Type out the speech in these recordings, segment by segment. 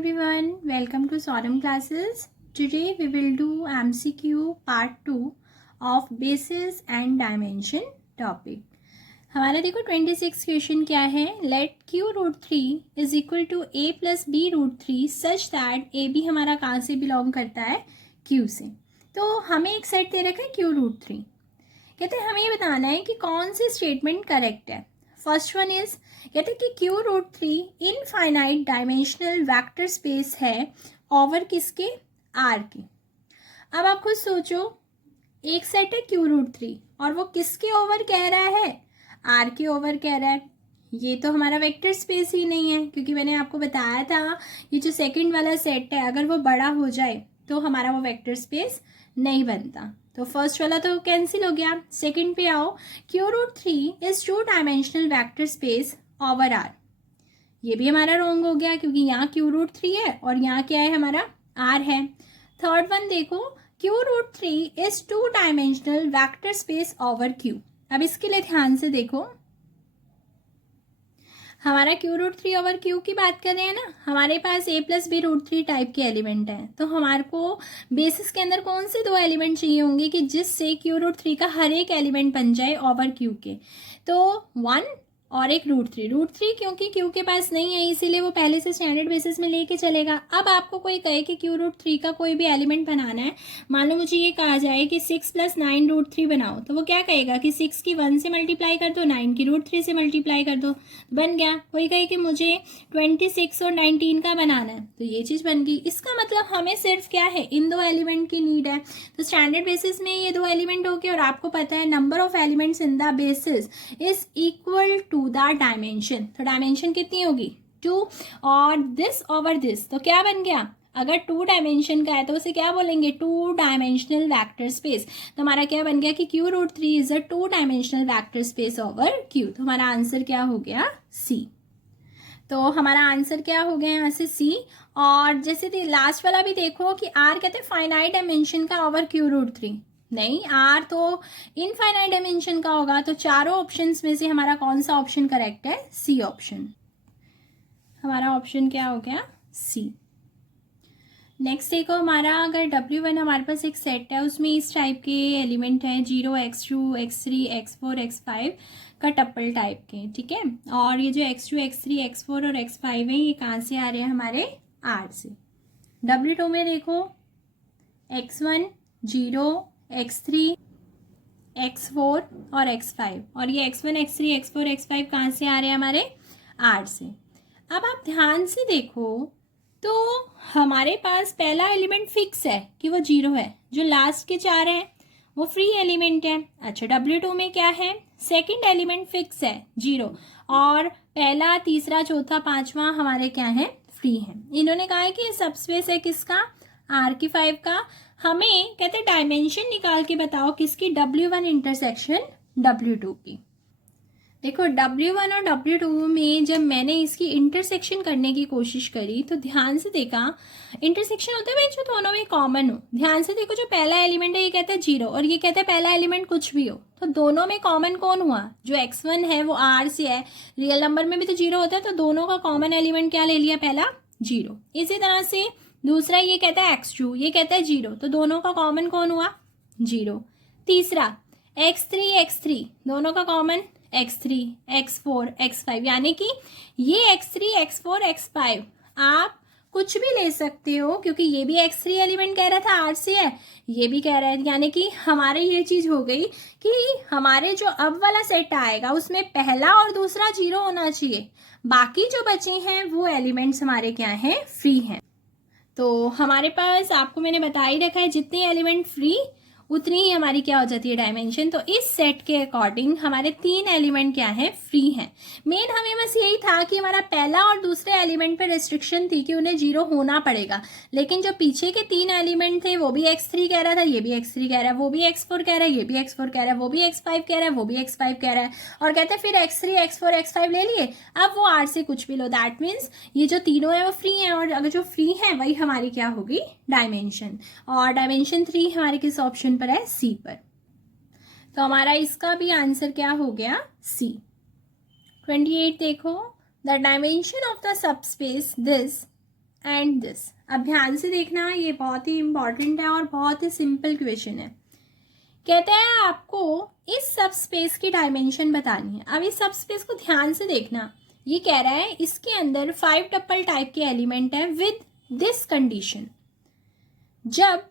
Everyone, welcome to Sorum classes. Today we will do MCQ part 2 of basis and dimension topic. हमारा देखो 26 question क्या है. Let q root 3 is equal to a plus b root 3 such that a b हमारा कहाँ से belong करता है, q से. तो हमें एक सेट दे रखा है q रूट 3. कहते हैं हमें ये बताना है कि कौन सी स्टेटमेंट करेक्ट है. फर्स्ट वन इज कहते हैं कि Q root 3 infinite dimensional vector space है ओवर किसके, आर के. अब आप खुद सोचो, एक सेट है क्यू रूट 3 और वो किसके ओवर कह रहा है, आर के ओवर कह रहा है. ये तो हमारा वेक्टर स्पेस ही नहीं है, क्योंकि मैंने आपको बताया था ये जो सेकंड वाला सेट है अगर वो बड़ा हो जाए तो हमारा वो वेक्टर स्पेस नहीं बनता. तो फर्स्ट वाला तो कैंसिल हो गया. सेकंड पे आओ, Q root 3 is two dimensional vector space over R. ये भी हमारा रॉन्ग हो गया क्योंकि यहाँ क्यू रूट 3 है और यहाँ क्या है, हमारा आर है. थर्ड वन देखो, Q root 3 is two dimensional vector space over Q. अब इसके लिए ध्यान से देखो, हमारा क्यू रूट 3 ओवर क्यू की बात कर रहे हैं ना. हमारे पास a plus b root 3 type के एलिमेंट हैं, तो हमारे को बेसिस के अंदर कौन से दो एलिमेंट चाहिए होंगे कि जिससे क्यू रूट 3 का हर एक एलिमेंट बन जाए ओवर क्यू के. तो 1 और एक रूट 3. रूट 3 क्योंकि क्यू के पास नहीं है इसीलिए वो पहले से स्टैंडर्ड बेसिस में लेके चलेगा. अब आपको कोई कहे कि क्यू रूट 3 का कोई भी एलिमेंट बनाना है, मान लो मुझे ये कहा जाए कि 6 प्लस 9 रूट 3 बनाओ, तो वो क्या कहेगा कि 6 की 1 से मल्टीप्लाई कर दो, 9 की रूट 3 से मल्टीप्लाई कर दो, बन गया. कोई कहे कि मुझे 26 और 19 का बनाना है, तो ये चीज़ बन गई. इसका मतलब हमें सिर्फ क्या है, इन दो एलिमेंट की नीड है. तो स्टैंडर्ड बेसिस में ये दो एलिमेंट हो गए और आपको पता है number of elements in the basis is equal to the dimension. तो डायमेंशन कितनी होगी, 2 और दिस ओवर दिस. तो क्या बन गया, अगर 2 डायमेंशन का है तो उसे क्या बोलेंगे, 2 डायमेंशनल वेक्टर स्पेस. तो हमारा क्या बन गया कि Q root 3 is a 2 dimensional vector space over Q. तो हमारा आंसर क्या हो गया, सी. तो हमारा आंसर क्या हो गया यहाँ से, सी. और जैसे लास्ट वाला भी देखो कि आर कहते हैं फाइनाइट डायमेंशन का ओवर क्यू रूट 3. नहीं, आर तो इनफाइनाइट डायमेंशन का होगा. तो चारों ऑप्शंस में से हमारा कौन सा ऑप्शन करेक्ट है, सी ऑप्शन. हमारा ऑप्शन क्या हो गया, सी. नेक्स्ट देखो, हमारा अगर W1 हमारे पास एक सेट है, उसमें इस टाइप के एलिमेंट है 0, x2, x3, x4, x5 का टप्पल टाइप के, ठीक है. और ये जो x2, x3, x4 और x5 है ये कहाँ से आ रहे हैं, हमारे R से. W2 में देखो x1, 0, x3, x4 और x5, और ये x1, x3, x4, x5 कहाँ से आ रहे हैं, हमारे R से. अब आप ध्यान से देखो तो हमारे पास पहला एलिमेंट फिक्स है कि वो 0 है, जो लास्ट के 4 हैं वो फ्री एलिमेंट है. अच्छा, W2 में क्या है, सेकंड एलिमेंट फिक्स है 0 और पहला, तीसरा, चौथा, पांचवा हमारे क्या है, फ्री है. इन्होंने कहा है कि ये सबस्पेस है किसका, R5 का. हमें कहते हैं डायमेंशन निकाल के बताओ किसकी, W1 इंटरसेक्शन W2 की. देखो W1 और W2 में जब मैंने इसकी इंटरसेक्शन करने की कोशिश करी तो ध्यान से देखा, इंटरसेक्शन होता है भाई जो दोनों में कॉमन हो. ध्यान से देखो, जो पहला एलिमेंट है ये कहता है 0 और ये कहता है पहला एलिमेंट कुछ भी हो, तो दोनों में कॉमन कौन हुआ, जो x1 है वो R से है. रियल नंबर में भी तो 0 होता है, तो दोनों का कॉमन एलिमेंट क्या ले लिया, पहला 0. इसी तरह से दूसरा ये कहता है x2, ये कहता है 0, तो दोनों का कॉमन कौन हुआ, 0. तीसरा x3 दोनों का कॉमन x3, x4, x5, यानी कि ये x3, x4, x5 आप कुछ भी ले सकते हो, क्योंकि ये भी x3 एलिमेंट कह रहा था R से है, ये भी कह रहा है, यानी कि हमारे ये चीज हो गई कि हमारे जो अब वाला सेट आएगा उसमें पहला और दूसरा 0 होना चाहिए, बाकी जो बचे हैं वो एलिमेंट्स हमारे क्या हैं, फ्री हैं. तो हमारे पास आपको मैंने बता ही रखा है जितने एलिमेंट फ्री उतनी ही हमारी क्या हो जाती है, डायमेंशन. तो इस सेट के अकॉर्डिंग हमारे 3 एलिमेंट क्या है, फ्री हैं. मेन हमें बस यही था कि हमारा पहला और दूसरे एलिमेंट पे रेस्ट्रिक्शन थी कि उन्हें 0 होना पड़ेगा, लेकिन जो पीछे के 3 एलिमेंट थे वो भी x3 कह रहा था, ये भी x3 कह रहा है, वो भी x4 कह रहा है, ये भी x4 कह रहा है, वो भी x5 कह रहा है, वो भी x5 कह रहा है, और कहते हैं फिर x3, x4, x5 ले लिए, अब वो R से कुछ भी लो. दैट मीन्स ये जो तीनों है वो फ्री हैं, और अगर जो फ्री है वही हमारी क्या होगी, डायमेंशन. और डायमेंशन 3 हमारे किस ऑप्शन पर है, सी पर. तो हमारा इसका भी आंसर क्या हो गया, सी. 28 देखो, the dimension of the subspace this and this. अब ध्यान से देखना, ये बहुत ही इंपॉर्टेंट है और बहुत ही सिंपल क्वेश्चन है। कहते हैं आपको इस सब स्पेस की डायमेंशन बतानी है। अब इस सब स्पेस को ध्यान से देखना, ये कह रहा है इसके अंदर 5 टप्पल टाइप के एलिमेंट है विद दिस कंडीशन। जब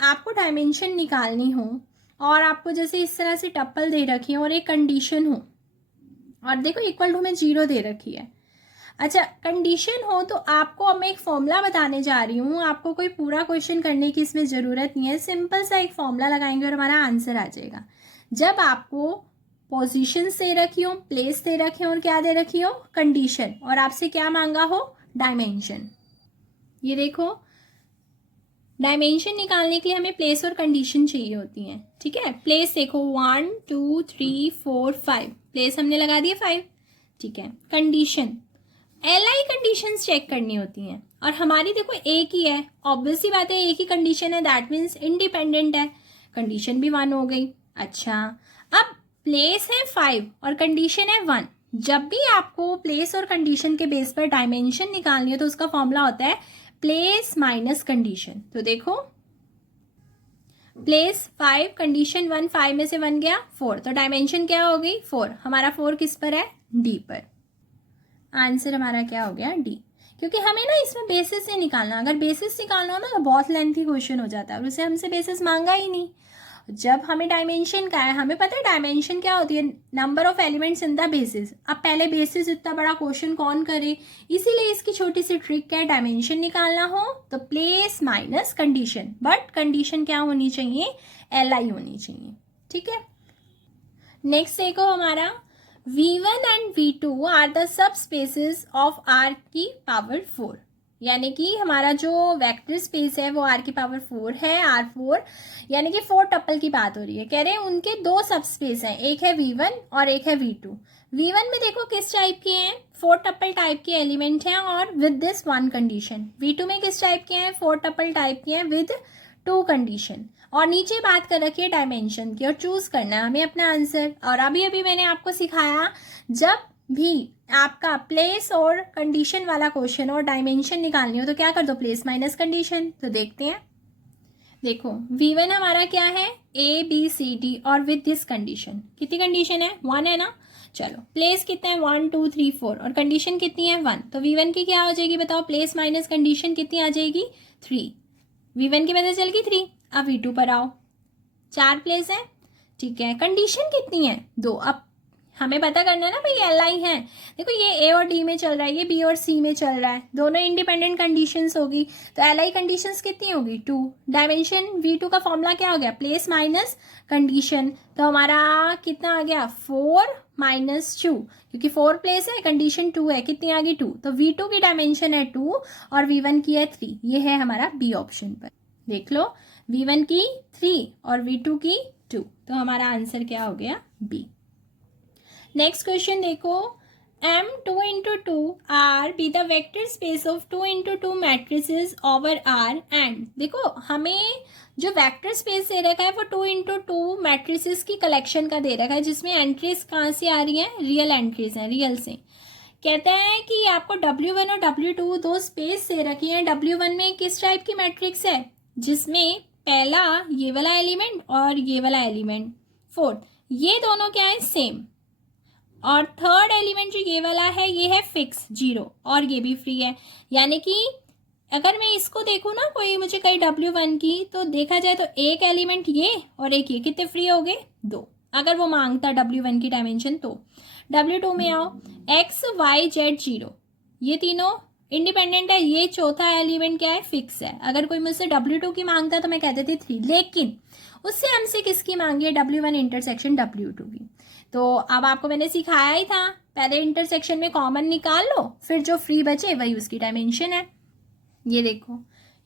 आपको डायमेंशन निकालनी हो और आपको जैसे इस तरह से टप्पल दे रखी है और एक कंडीशन हो, और देखो इक्वल टू में 0 दे रखी है। अच्छा, कंडीशन हो तो आपको अब मैं एक फॉर्मूला बताने जा रही हूँ। आपको कोई पूरा क्वेश्चन करने की इसमें ज़रूरत नहीं है, सिंपल सा एक फॉर्मूला लगाएंगे और हमारा आंसर आ जाएगा। जब आपको पोजीशन दे रखी हो, प्लेस दे रखे हो और क्या दे रखी हो, कंडीशन, और आपसे क्या मांगा हो, डायमेंशन। ये देखो, डायमेंशन निकालने के लिए हमें प्लेस और कंडीशन चाहिए होती हैं। ठीक है, प्लेस देखो 1 2 3 4 5, प्लेस हमने लगा दिया 5। ठीक है, कंडीशन LI कंडीशंस चेक करनी होती हैं और हमारी देखो एक ही है, ऑब्वियस सी बात है, एक ही कंडीशन है, दैट मीन्स इंडिपेंडेंट है, कंडीशन भी 1 हो गई। अच्छा, अब प्लेस है 5 और कंडीशन है 1। जब भी आपको प्लेस और कंडीशन के बेस पर डायमेंशन निकालनी है तो उसका फॉर्मूला होता है प्लेस माइनस कंडीशन। तो देखो, प्लेस 5, कंडीशन 1, 5 में से 1 गया 4, तो डायमेंशन क्या हो गई, 4। हमारा 4 किस पर है, डी पर। आंसर हमारा क्या हो गया, डी। क्योंकि हमें ना इसमें बेसिस से निकालना, अगर बेसिस निकालना हो ना तो बहुत लेंथी क्वेश्चन हो जाता है और उसे हमसे बेसिस मांगा ही नहीं। जब हमें डायमेंशन का है, हमें पता है डायमेंशन क्या होती है, number of elements in the basis. अब पहले बेसिस इतना बड़ा क्वेश्चन कौन करे, इसीलिए इसकी छोटी सी ट्रिक क्या है, डायमेंशन निकालना हो तो place minus condition, but condition क्या होनी चाहिए, LI होनी चाहिए। ठीक है, नेक्स्ट देखो, हमारा V1 and V2 are the subspaces of R की पावर 4। यानी कि हमारा जो वेक्टर स्पेस है वो R की पावर 4 है, R4, यानी कि 4 टप्पल की बात हो रही है। कह रहे हैं उनके 2 सब स्पेस हैं, एक है V1 और एक है V2। V1 में देखो किस टाइप के हैं, 4 टप्पल टाइप के एलिमेंट हैं और विद दिस 1 कंडीशन। V2 में किस टाइप के हैं, 4 टप्पल टाइप के हैं विद 2 कंडीशन। और नीचे बात कर रखी है डायमेंशन की और चूज करना है हमें अपना आंसर। और अभी अभी मैंने आपको सिखाया, जब भी आपका प्लेस और कंडीशन वाला क्वेश्चन और डायमेंशन निकालनी हो तो क्या कर दो, प्लेस माइनस कंडीशन। तो देखते हैं, देखो V1 हमारा क्या है, ABCD और विद दिस कंडीशन। कितनी कंडीशन है, 1 है ना। चलो, प्लेस कितना है, 1 2 3 4 और कंडीशन कितनी है, 1। तो V1 की क्या हो जाएगी बताओ, प्लेस माइनस कंडीशन कितनी आ जाएगी, 3। V1 की पता चल गई 3। अब V2 पर आओ, 4 प्लेस है। ठीक है, कंडीशन कितनी है, 2। अब हमें पता करना है ना भाई, LI है। देखो ये A और D में चल रहा है, ये B और C में चल रहा है, दोनों इंडिपेंडेंट कंडीशंस होगी, तो LI कंडीशंस कितनी होगी, 2। डायमेंशन V2 का फॉर्मूला क्या हो गया, प्लेस माइनस कंडीशन। तो हमारा कितना आ गया, 4 माइनस 2, क्योंकि 4 प्लेस है, कंडीशन 2 है, कितनी आ गई, 2। तो V2 की डायमेंशन है 2 और V1 की है 3। ये है हमारा B ऑप्शन पर। देख लो, V1 की 3 और V2 की 2, तो हमारा आंसर क्या हो गया, B। नेक्स्ट क्वेश्चन देखो, M2 into 2 R be the vector space of 2 into 2 matrices over R and देखो हमें जो वेक्टर स्पेस दे रखा है वो 2 into 2 मैट्रिसेस की कलेक्शन का दे रखा है, जिसमें एंट्रीज कहाँ से आ रही हैं, रियल एंट्रीज हैं, रियल से। कहते हैं कि आपको W1 और W2 दो स्पेस दे रखी है। W1 में किस टाइप की मैट्रिक्स है, जिसमें पहला ये वाला एलिमेंट और ये वाला एलिमेंट 4, ये दोनों क्या है, सेम। और थर्ड एलिमेंट जो ये वाला है ये है फिक्स 0 और ये भी फ्री है। यानी कि अगर मैं इसको देखूँ ना, कोई मुझे कहीं W1 की, तो देखा जाए तो एक एलिमेंट ये और एक ये, कितने फ्री हो गए, 2। अगर वो मांगता W1 की डायमेंशन तो। W2 में आओ, X Y Z 0, ये तीनों इंडिपेंडेंट है, ये चौथा एलिमेंट क्या है, फिक्स है। अगर कोई मुझसे W2 की मांगता तो मैं कह देती 3, लेकिन उससे हमसे किसकी मांगी है, W1 इंटरसेक्शन W2 की। तो अब आपको मैंने सिखाया ही था, पहले इंटरसेक्शन में कॉमन निकाल लो, फिर जो फ्री बचे वही उसकी डायमेंशन है। ये देखो,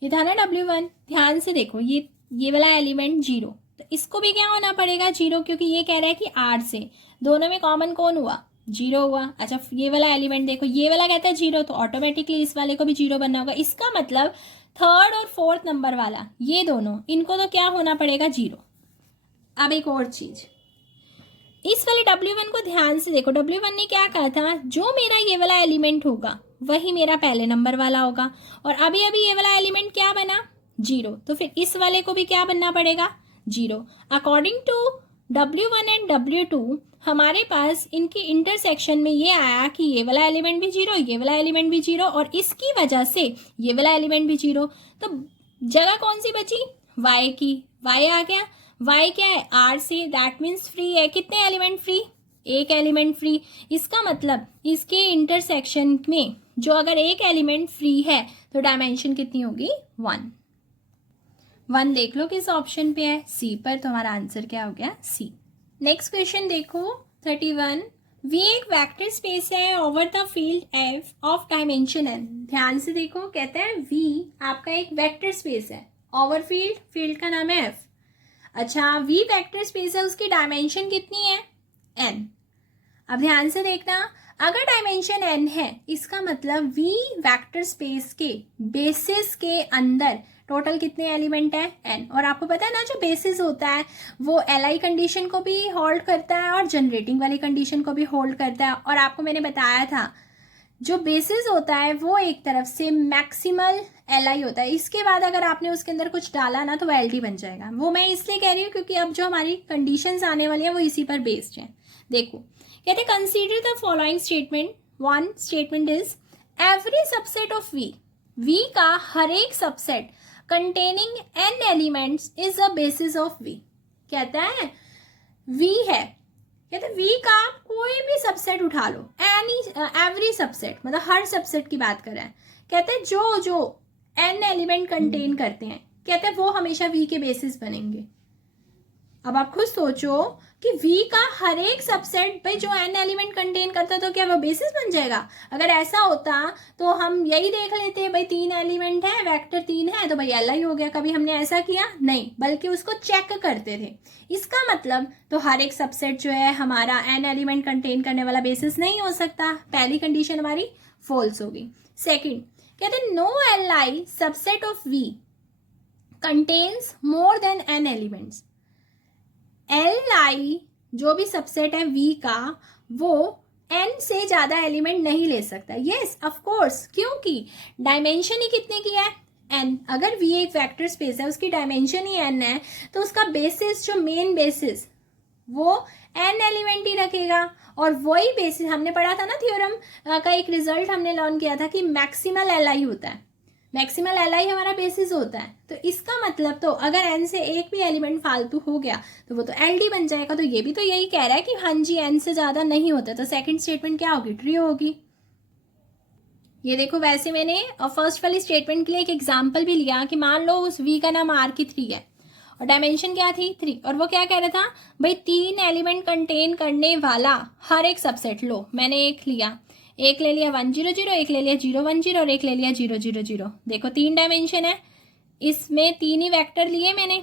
ये था ना W1, ध्यान से देखो, ये वाला एलिमेंट 0, तो इसको भी क्या होना पड़ेगा, 0, क्योंकि ये कह रहा है कि R से दोनों में कॉमन कौन हुआ, 0 हुआ। अच्छा, ये वाला एलिमेंट देखो, ये वाला कहता है 0, तो ऑटोमेटिकली इस वाले को भी 0 बनना होगा। इसका मतलब थर्ड और फोर्थ नंबर वाला, ये दोनों, इनको तो क्या होना पड़ेगा, 0। अब एक और चीज, इस वाले W1 को ध्यान से देखो, W1 ने क्या कहा था, जो मेरा ये वाला एलिमेंट होगा वही मेरा पहले नंबर वाला होगा। और अभी अभी ये वाला एलिमेंट क्या बना, 0, तो फिर इस वाले को भी क्या बनना पड़ेगा, 0। According to W1 and W2 हमारे पास इनकी इंटरसेक्शन में ये आया कि ये वाला एलिमेंट भी 0, ये वाला एलिमेंट भी 0, और इसकी वजह से ये वाला एलिमेंट भी 0। तो जगह कौन सी बची, y की, y आ गया। y क्या है, r से, दैट मीन्स फ्री है। कितने एलिमेंट फ्री, एक एलिमेंट फ्री। इसका मतलब इसके इंटरसेक्शन में जो अगर एक एलिमेंट फ्री है तो डायमेंशन कितनी होगी, 1 देख लो किस ऑप्शन पे है, सी पर। तो हमारा आंसर क्या हो गया, सी। नेक्स्ट क्वेश्चन देखो 31। वी एक वेक्टर स्पेस है over the field F of dimension n. ध्यान से देखो, कहते हैं वी आपका एक वेक्टर स्पेस है ओवर फील्ड, फील्ड का नाम है एफ। अच्छा, वी वेक्टर स्पेस है, उसकी डायमेंशन कितनी है, एन। अब ध्यान से देखना, अगर डायमेंशन एन है इसका मतलब वी वेक्टर स्पेस के बेसिस के अंदर टोटल कितने एलिमेंट है, एन। और आपको पता है ना, जो बेसिस होता है वो एलआई कंडीशन को भी होल्ड करता है और जनरेटिंग वाली कंडीशन को भी होल्ड करता है। और आपको मैंने बताया था जो बेसिस होता है वो एक तरफ से मैक्सिमल एलआई होता है, इसके बाद अगर आपने उसके अंदर कुछ डाला ना तो वो एलडी बन जाएगा। वो मैं इसलिए कह रही हूँ क्योंकि अब जो हमारी कंडीशंस आने वाली है वो इसी पर बेस्ड है। देखो, कहते हैं consider the following statement. One statement is every subset of V, V का हर एक subset containing n elements is a basis of V. कहता है वी है, कहते हैं वी का कोई भी सबसेट उठा लो, एनी एवरी सबसेट, मतलब हर सबसेट की बात कर रहा है। कहते हैं जो जो एन एलिमेंट कंटेन करते हैं, कहते हैं वो हमेशा वी के बेसिस बनेंगे। अब आप खुद सोचो कि V का हर एक सबसेट भाई जो n एलिमेंट कंटेन करता तो क्या वो बेसिस बन जाएगा। अगर ऐसा होता तो हम यही देख लेते भाई 3 एलिमेंट है, वेक्टर 3 है तो भाई Li हो गया। कभी हमने ऐसा किया नहीं, बल्कि उसको चेक करते थे। इसका मतलब तो हर एक सबसेट जो है हमारा n एलिमेंट कंटेन करने वाला बेसिस नहीं हो सकता। पहली कंडीशन हमारी फॉल्स होगी। सेकेंड, कहते no Li subset of V contains more than n elements. Li जो भी सबसेट है V का वो n से ज्यादा एलिमेंट नहीं ले सकता। यस ऑफ कोर्स, क्योंकि डायमेंशन ही कितने की है, n। अगर V एक वेक्टर स्पेस है, उसकी डायमेंशन ही n है, तो उसका बेसिस जो मेन बेसिस वो n एलिमेंट ही रखेगा। और वही बेसिस हमने पढ़ा था ना, थ्योरम का एक रिजल्ट हमने लर्न किया था कि मैक्सिमल Li होता है, मैक्सिमल Li हमारा बेसिस होता है। तो इसका मतलब तो अगर n से एक भी एलिमेंट फालतू हो गया तो वो तो LD बन जाएगा। तो ये भी तो यही कह रहा है कि हाँ जी n से ज्यादा नहीं होता। तो सेकंड स्टेटमेंट क्या होगी, ट्रू होगी। ये देखो, वैसे मैंने फर्स्ट वाली स्टेटमेंट के लिए एक एग्जाम्पल भी लिया कि मान लो उस V का नाम R की 3 है और डायमेंशन क्या थी, 3, और वो क्या कह रहा था भाई 3 एलिमेंट कंटेन करने वाला हर एक सबसेट लो। मैंने एक लिया, एक ले लिया 1 0 0, एक ले लिया 0 1 0 और एक ले लिया 0 0 0। देखो 3 डायमेंशन है, इसमें 3 ही वेक्टर लिए मैंने।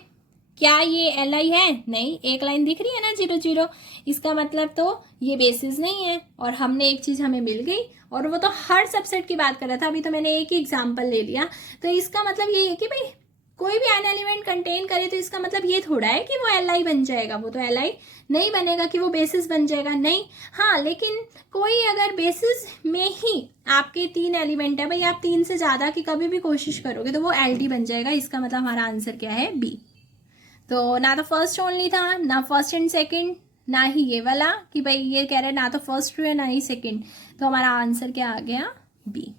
क्या ये Li है, नहीं। एक लाइन दिख रही है ना 0 0, इसका मतलब तो ये बेसिस नहीं है। और हमने एक चीज हमें मिल गई, और वो तो हर सबसेट की बात कर रहा था। अभी तो मैंने एक ही एग्जाम्पल ले लिया। तो इसका मतलब ये है कि भाई कोई भी n एलिमेंट कंटेन करे तो इसका मतलब ये थोड़ा है कि वो Li बन जाएगा। वो तो Li नहीं बनेगा कि वो बेसिस बन जाएगा, नहीं। हाँ, लेकिन कोई अगर बेसिस में ही आपके 3 एलिमेंट है, भाई आप 3 से ज्यादा की कभी भी कोशिश करोगे तो वो LD बन जाएगा। इसका मतलब हमारा आंसर क्या है, बी। तो ना तो फर्स्ट ओनली था, ना फर्स्ट एंड सेकेंड, ना ही ये वाला कि भाई ये कह रहे हैं ना तो फर्स्ट ट्रू है ना ही सेकेंड। तो हमारा आंसर क्या आ गया, बी।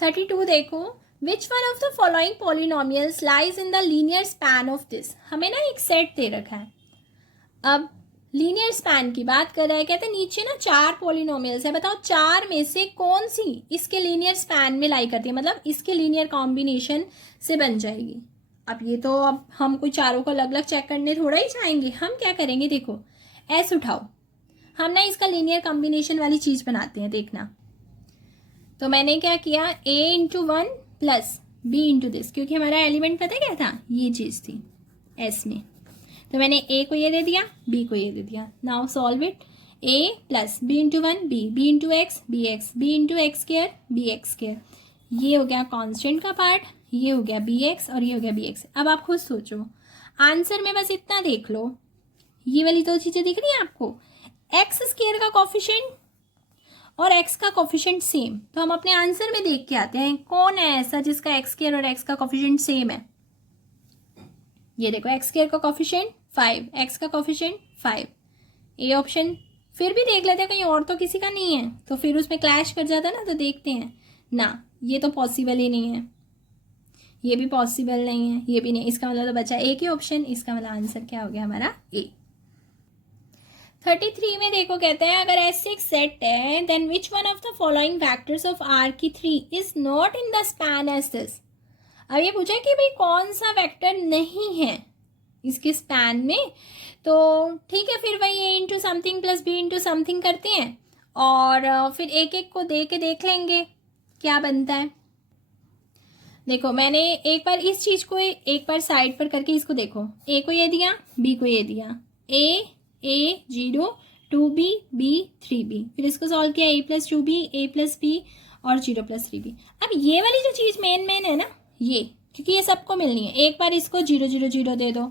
32 देखो, विच one of the following polynomials lies in the linear span of this. हमें ना एक सेट दे रखा है, अब लीनियर स्पैन की बात कर रहा है। कहते हैं नीचे ना 4 पॉलिनोमियल्स है, बताओ 4 में से कौन सी इसके लीनियर स्पैन में लाई करती है, मतलब इसके लीनियर कॉम्बिनेशन से बन जाएगी। अब ये तो अब हम कोई चारों को अलग अलग चेक करने थोड़ा ही चाहेंगे। हम क्या करेंगे, देखो एस उठाओ, हम ना इसका लीनियर कॉम्बिनेशन वाली चीज बनाते हैं, देखना। तो मैंने क्या किया, a into 1 plus b into this, क्योंकि हमारा एलिमेंट पता है क्या था, ये चीज थी s में। तो मैंने a को ये दे दिया, b को ये दे दिया। Now solve it, a plus b into 1 b into x b into x square b x square. ये हो गया कांस्टेंट का पार्ट, ये हो गया bx और ये हो गया bx। अब आप खुद सोचो, आंसर में बस इतना देख लो, ये वाली 2 चीजें दिख रही है आपको, एक्स स्क्वायर का कॉफिशिएंट और x का कोफिशिएंट सेम, तो हम अपने आंसर में देख के आते हैं कौन है ऐसा जिसका x स्क्वायर और x का कोफिशिएंट सेम है। ये देखो x स्क्वायर का कोफिशिएंट 5, x का कोफिशिएंट 5, ए ऑप्शन। फिर भी देख लेते हैं कहीं और तो किसी का नहीं है, तो फिर उसमें क्लैश कर जाता है ना, तो देखते हैं ना, ये तो पॉसिबल ही नहीं है, ये भी पॉसिबल नहीं है, ये भी नहीं, इसका मतलब तो बचा एक ही ऑप्शन, इसका मतलब आंसर क्या हो गया हमारा ए। 33 में देखो कहते हैं अगर ऐसे एक सेट है then which one of the following vectors of R की 3 is not in the span as this. अब ये पूछा कि भाई कौन सा वेक्टर नहीं है इसके स्पैन में, तो ठीक है, फिर वही a into something plus b into something करते हैं और फिर एक एक को दे के देख लेंगे क्या बनता है। देखो मैंने एक बार इस चीज़ को एक बार साइड पर करके इसको देखो, ए को ये दिया, बी को ये दिया, ए 0 2b b 3b, फिर इसको सॉल्व किया a plus 2b a plus b और 0 प्लस 3b। अब ये वाली जो चीज़ मेन है ना ये, क्योंकि ये सबको मिलनी है, एक बार इसको 0 0 0 दे दो,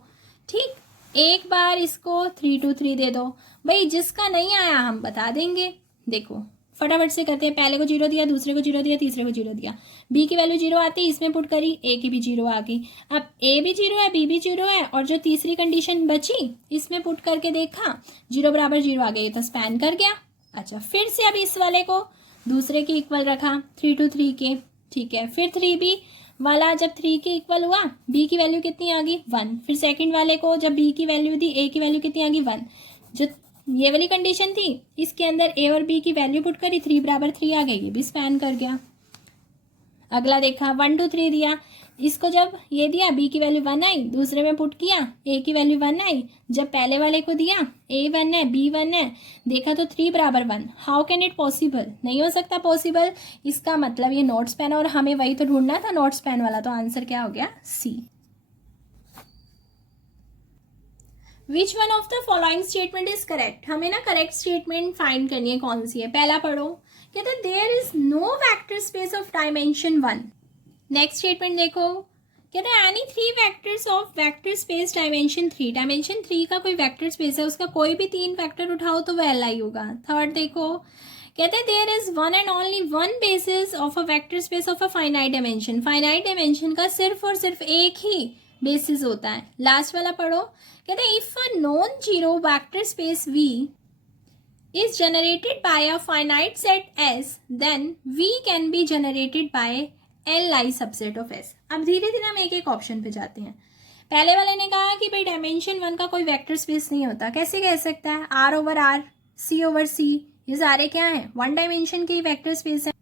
ठीक, एक बार इसको 3 2 3 दे दो, भाई जिसका नहीं आया हम बता देंगे। देखो फटाफट से करते हैं, पहले को 0 दिया, दूसरे को 0 दिया, तीसरे को 0 दिया, b की वैल्यू 0 आती है, इसमें पुट करी, a की भी 0 आ गई, अब a भी 0 है, b भी 0 है, और जो तीसरी कंडीशन बची इसमें पुट करके देखा 0 बराबर 0 आ गया, तो स्पैन कर गया। अच्छा फिर से अब इस वाले को दूसरे के इक्वल रखा 3 2 3 के, ठीक है, फिर 3b वाला जब 3 के इक्वल हुआ, b की वैल्यू कितनी आ गई 1, फिर सेकंड वाले को जब b की वैल्यू दी, a की वैल्यू कितनी आ गई 1, जो ये वाली कंडीशन थी इसके अंदर a और b की वैल्यू पुट करी, 3 बराबर 3 आ गई, ये भी स्पैन कर गया। अगला देखा 1 2 3 दिया, इसको जब ये दिया b की वैल्यू 1 आई, दूसरे में पुट किया a की वैल्यू 1 आई, जब पहले वाले को दिया a 1 है b 1 है, देखा तो 3 बराबर 1, हाउ कैन इट पॉसिबल, नहीं हो सकता पॉसिबल, इसका मतलब ये नॉट स्पैन, और हमें वही तो ढूंढना था नॉट स्पैन वाला, तो आंसर क्या हो गया C. Which one of the following statement is correct, हमें ना करेक्ट स्टेटमेंट फाइंड करनी है, कौन सी है, पहला पढ़ो, कहते हैं there is no vector space of dimension 1। Next statement देखो, कहते हैं any 3 vectors of vector space dimension 3, dimension 3 का कोई वेक्टर स्पेस है, उसका कोई भी 3 वेक्टर उठाओ तो वह LI होगा। थर्ड देखो, कहते हैं there is one and only one basis of a vector space of a finite dimension, finite dimension का सिर्फ और सिर्फ एक ही बेसिस होता है। लास्ट वाला पढ़ो, कहते हैं if a non zero vector space V is generated by a finite set S, then V can be generated by Li subset of S। अब धीरे धीरे हम एक एक ऑप्शन पे जाते हैं। पहले वाले ने कहा कि भाई डायमेंशन 1 का कोई वेक्टर स्पेस नहीं होता, कैसे कह सकता है, R over R, C over C, ये सारे क्या हैं, 1 डायमेंशन के ही वेक्टर स्पेस है।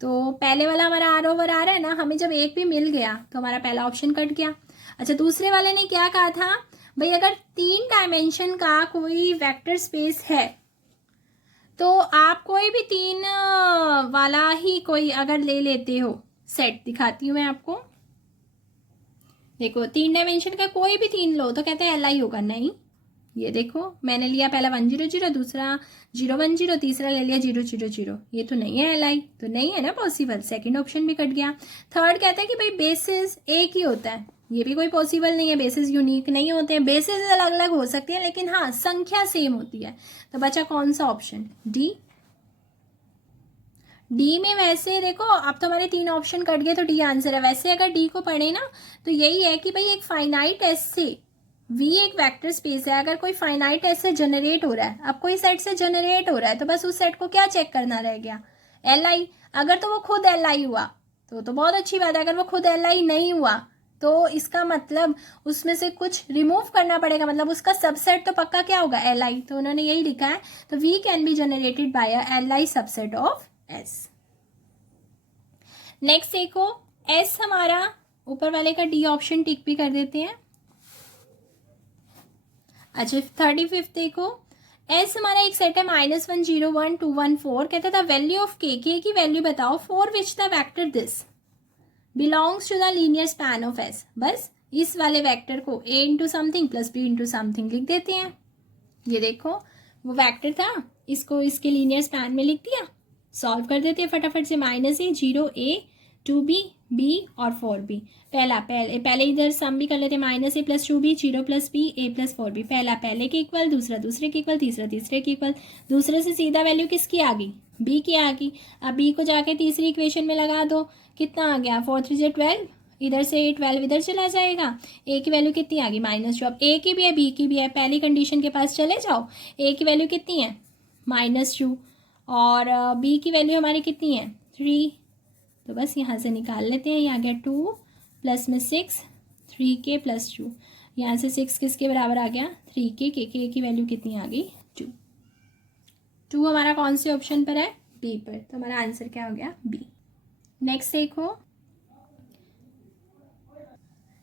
तो पहले वाला हमारा R ओवर R है ना, हमें जब एक भी मिल गया तो हमारा पहला ऑप्शन कट गया। अच्छा दूसरे वाले ने क्या कहा था, भाई अगर 3 डायमेंशन का कोई वेक्टर स्पेस है तो आप कोई भी 3 वाला ही कोई अगर ले लेते हो, सेट दिखाती हूँ मैं आपको, देखो 3 डायमेंशन का कोई भी 3 लो तो कहते हैं LI होगा, नहीं, ये देखो मैंने लिया पहला 1 0 0, दूसरा 0 1 0, तीसरा ले लिया 0 0 0, ये तो नहीं है LI, तो नहीं है ना पॉसिबल, सेकंड ऑप्शन भी कट गया। थर्ड कहता है कि भाई बेसिस एक ही होता है, ये भी कोई पॉसिबल नहीं है, बेसिस यूनिक नहीं होते हैं, बेसिस अलग अलग हो सकती है लेकिन हाँ संख्या सेम होती है। तो बचा कौन सा ऑप्शन, डी में वैसे देखो अब तो हमारे 3 ऑप्शन कट गए तो डी आंसर है। वैसे अगर डी को पढ़े ना तो यही है कि भाई एक फाइनाइट एस से V एक वेक्टर स्पेस है, अगर कोई फाइनाइट एस से जनरेट हो रहा है, अब कोई सेट से जनरेट हो रहा है तो बस उस सेट को क्या चेक करना रह गया, LI। अगर तो वो खुद LI हुआ तो बहुत अच्छी बात है, अगर वो खुद LI नहीं हुआ तो इसका मतलब उसमें से कुछ रिमूव करना पड़ेगा, मतलब उसका सबसेट तो पक्का क्या होगा LI, तो उन्होंने यही लिखा है, तो V can be generated by a LI subset of S। Next देखो S हमारा ऊपर वाले का D ऑप्शन टिक भी कर देते हैं। अच्छा 35 देखो, S हमारा एक सेट है -1 0 1 2 1 4, कहता था वैल्यू ऑफ K की वैल्यू बताओ for which the vector this belongs to the linear span of S। बस इस वाले वेक्टर को A into something plus B into something लिख देते हैं। ये देखो वो वेक्टर था, इसको इसके लीनियर स्पैन में लिख दिया, सॉल्व कर देते हैं फटाफट से, -A 0 A 2b b और 4b। पहले इधर सम भी कर लेते, -a+2b 0+b a+4b। पहला पहले के इक्वल, दूसरा दूसरे के इक्वल, तीसरा तीसरे के इक्वल। दूसरे से सीधा वैल्यू किसकी आ गई, b की आ गई। अब b को जाके तीसरी इक्वेशन में लगा दो, कितना आ गया 4 3 12, इधर से 12 इधर चला जाएगा। a की वैल्यू कितनी आ गई -2। अब a की भी है b की भी है, पहली कंडीशन के पास चले जाओ। a की वैल्यू कितनी है -2 और b की वैल्यू हमारी कितनी है 3। तो बस यहाँ से निकाल लेते हैं, ये आ गया 2 प्लस में 6 3k + 2। यहाँ से 6 किसके बराबर आ गया 3k, k की वैल्यू कितनी आ गई 2। 2 हमारा कौन से ऑप्शन पर है, बी पर। तो हमारा आंसर क्या हो गया बी। नेक्स्ट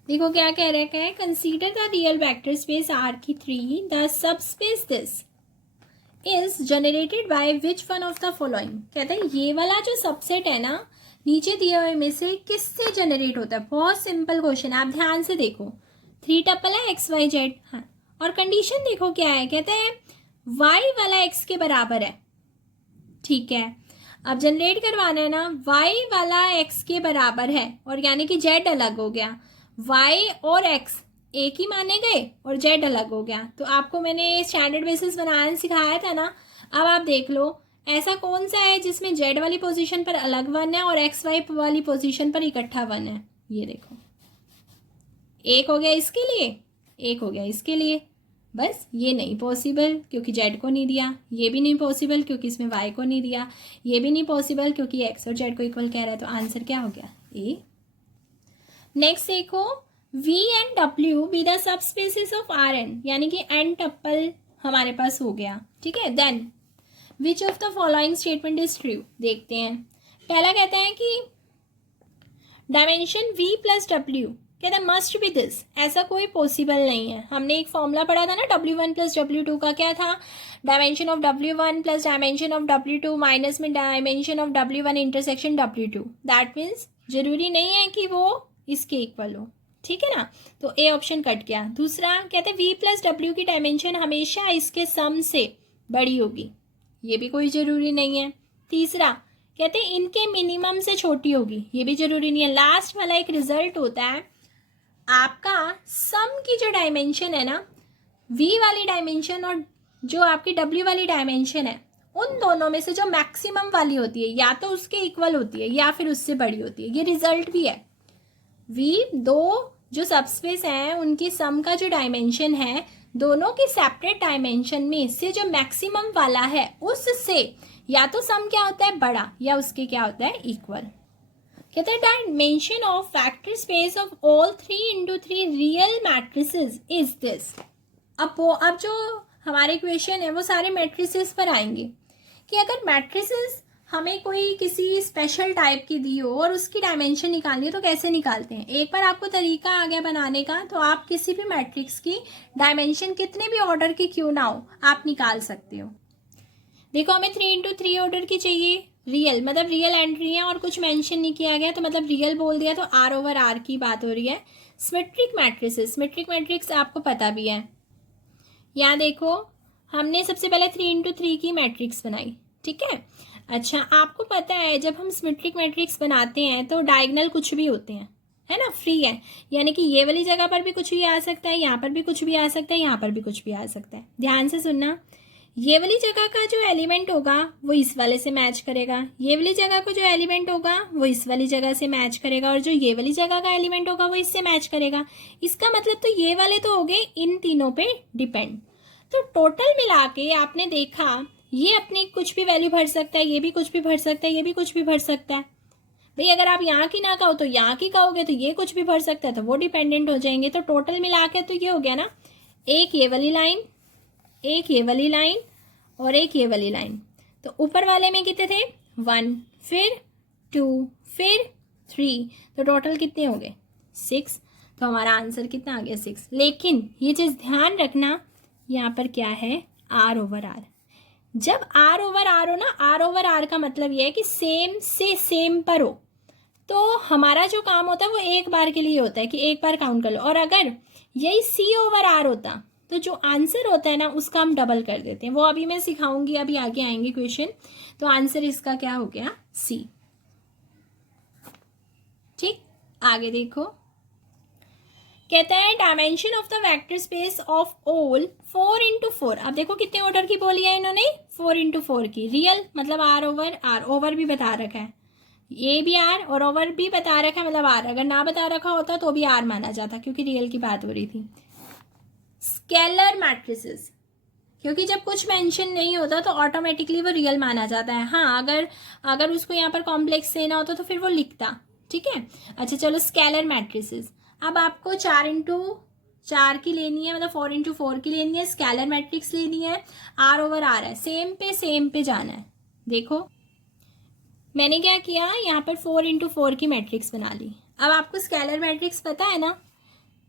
देखो क्या कह रखा है, consider the real vector space R3 the subspace this is generated by which one of the following. कहते हैं ये वाला जो सबसेट है ना नीचे दिए हुए में से किससे जनरेट होता है। बहुत सिंपल क्वेश्चन, आप ध्यान से देखो। 3 टपल है XYZ, हाँ, और कंडीशन देखो क्या है, कहते हैं y वाला x के बराबर है, ठीक है। अब जनरेट करवाना है ना, y वाला x के बराबर है और यानी कि z अलग हो गया, y और x एक ही माने गए और z अलग हो गया। तो आपको मैंने स्टैंडर्ड बेसिस बनाना सिखाया था ना, अब आप देख लो ऐसा कौन सा है जिसमें z वाली पोजीशन पर अलग 1 है और x y वाली पोजीशन पर इकट्ठा 1 है। ये देखो, एक हो गया इसके लिए, एक हो गया इसके लिए। बस ये नहीं पॉसिबल क्योंकि z को नहीं दिया, ये भी नहीं पॉसिबल क्योंकि इसमें y को नहीं दिया, ये भी नहीं पॉसिबल क्योंकि x और z को इक्वल कह रहा है। तो आंसर क्या हो गया ए। नेक्स्ट देखो, v and w be the subspaces of Rn, यानी कि n टप्पल हमारे पास हो गया, ठीक है। Then which of the following statement is true. देखते हैं, पहला कहते हैं कि डायमेंशन v + w, कहते हैं मस्ट बी दिस, ऐसा कोई पॉसिबल नहीं है। हमने एक फॉर्मूला पढ़ा था ना w1 + w2 का, क्या था, dimension of w1 + dimension of w2 minus में dimension of w1 intersection w2। That means जरूरी नहीं है कि वो इसके इक्वल हो, ठीक है ना। तो ए ऑप्शन कट गया। दूसरा कहते हैं v + w की डायमेंशन हमेशा इसके सम से बड़ी होगी, ये भी कोई ज़रूरी नहीं है। तीसरा कहते हैं इनके मिनिमम से छोटी होगी, ये भी ज़रूरी नहीं है। लास्ट वाला एक रिजल्ट होता है आपका सम की जो डायमेंशन है ना, v वाली डायमेंशन और जो आपकी w वाली डायमेंशन है, उन दोनों में से जो मैक्सिमम वाली होती है या तो उसके इक्वल होती है या फिर उससे बड़ी होती है। ये रिजल्ट भी है। v दो जो सबस्पेस हैं उनकी सम का जो डायमेंशन है, दोनों की सेपरेट डायमेंशन में से जो मैक्सिमम वाला है उससे या तो सम क्या होता है बड़ा या उसके क्या होता है इक्वल। कहते हैं dimension of vector space of all 3x3 real matrices is this. अब जो हमारे क्वेश्चन है वो सारे मैट्रिसेस पर आएंगे कि अगर मैट्रिसेस हमें कोई किसी स्पेशल टाइप की दी हो और उसकी डायमेंशन निकालनी है तो कैसे निकालते हैं। एक बार आपको तरीका आ गया बनाने का तो आप किसी भी मैट्रिक्स की डायमेंशन कितने भी ऑर्डर की क्यों ना हो आप निकाल सकते हो। देखो हमें 3x3 ऑर्डर की चाहिए, रियल मतलब रियल एंट्री है और कुछ मेंशन नहीं किया गया तो मतलब रियल बोल दिया तो R/R की बात हो रही है। सिमेट्रिक मैट्रिक्स आपको पता भी है। यहाँ देखो हमने सबसे पहले 3x3 की मैट्रिक्स बनाई, ठीक है। अच्छा, आपको पता है जब हम सिमेट्रिक मैट्रिक्स बनाते हैं तो डायगोनल कुछ भी होते हैं, है ना, फ्री है, यानी कि ये वाली जगह पर भी कुछ भी आ सकता है, यहाँ पर भी कुछ भी आ सकता है, यहाँ पर भी कुछ भी आ सकता है। ध्यान से सुनना, ये वाली जगह का जो एलिमेंट होगा वो इस वाले से मैच करेगा, ये वाली जगह को जो एलिमेंट होगा वो इस वाली जगह से मैच करेगा और जो ये वाली जगह का एलिमेंट होगा वो इससे मैच करेगा। इसका मतलब तो ये वाले तो हो गए इन तीनों पे डिपेंड। तो टोटल मिला के आपने देखा ये अपनी कुछ भी वैल्यू भर सकता है, ये भी कुछ भी भर सकता है, ये भी कुछ भी भर सकता है। भाई अगर आप यहाँ की ना कहो तो यहाँ की कहोगे तो ये कुछ भी भर सकता है, तो वो डिपेंडेंट हो जाएंगे। तो टोटल मिला के तो ये हो गया ना, एक ये वाली लाइन, एक ये वाली लाइन और एक ये वाली लाइन। तो ऊपर वाले में कितने थे 1, फिर 2, फिर 3, तो टोटल कितने हो गए 6। तो हमारा आंसर कितना आ गया 6। लेकिन ये चीज़ ध्यान रखना यहाँ पर क्या है R/R। जब R/R हो ना, R/R का मतलब ये है कि सेम से सेम पर हो, तो हमारा जो काम होता है वो एक बार के लिए होता है कि एक बार काउंट कर लो। और अगर यही C/R होता तो जो आंसर होता है ना उसका हम डबल कर देते हैं, वो अभी मैं सिखाऊंगी, अभी आगे आएंगे क्वेश्चन। तो आंसर इसका क्या हो गया C। आगे देखो, कहता है dimension of the vector space of all 4x4। अब देखो कितने ऑर्डर की बोली है इन्होंने, 4x4 की। रियल मतलब आर ओवर आर, ओवर भी बता रखा है, ये भी आर और ओवर भी बता रखा है मतलब आर। अगर ना बता रखा होता तो भी आर माना जाता क्योंकि रियल की बात हो रही थी। स्केलर मैट्रिसेस, क्योंकि जब कुछ मेंशन नहीं होता तो ऑटोमेटिकली वो रियल माना जाता है। हाँ, अगर उसको यहाँ पर कॉम्प्लेक्स देना होता तो फिर वो लिखता, ठीक है। अच्छा चलो, स्केलर मैट्रिसेस। अब आपको 4x4 की लेनी है, मतलब 4x4 की लेनी है, स्केलर मैट्रिक्स लेनी है, आर ओवर आर है, सेम पे जाना है। देखो मैंने क्या किया, यहाँ पर 4x4 की मैट्रिक्स बना ली। अब आपको स्केलर मैट्रिक्स पता है ना,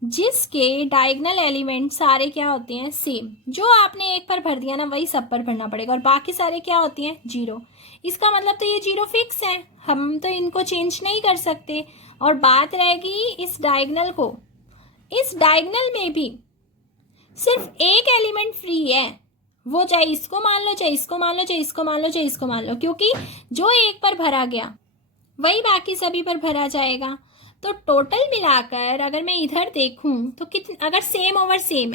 जिसके डायगोनल एलिमेंट सारे क्या होते हैं, सेम। जो आपने एक पर भर दिया ना वही सब पर भरना पड़ेगा, और बाकी सारे क्या होती हैं, जीरो। इसका मतलब तो ये जीरो फिक्स है, हम तो इनको चेंज नहीं कर सकते। और बात रहेगी इस डायगोनल को, इस डायगोनल में भी सिर्फ एक एलिमेंट फ्री है, वो चाहे इसको मान लो, चाहे इसको मान लो, चाहे इसको मान लो, चाहे इसको मान लो, क्योंकि जो एक पर भरा गया वही बाकी सभी पर भरा जाएगा। तो टोटल मिलाकर अगर मैं इधर देखूं तो कितने, अगर सेम ओवर सेम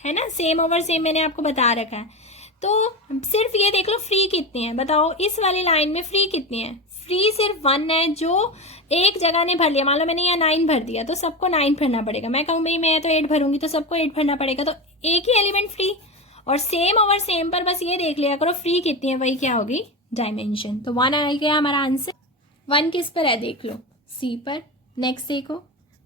है ना, सेम ओवर सेम मैंने आपको बता रखा है, तो सिर्फ ये देख लो फ्री कितने हैं, बताओ इस वाली लाइन में फ्री कितने हैं। फ्री सिर्फ 1 है, जो एक जगह ने भर लिया। मान लो मैंने यहाँ 9 भर दिया तो सबको 9 भरना पड़ेगा। मैं कहूँ भाई मैं तो 8 भरूंगी तो सबको 8 भरना पड़ेगा, तो एक ही एलिमेंट फ्री। और सेम ओवर सेम पर बस ये देख लिया करो फ्री कितनी है, वही क्या होगी, डायमेंशन। तो 1 आ गया हमारा आंसर। 1 किस पर है देख लो, सी पर। नेक्स्ट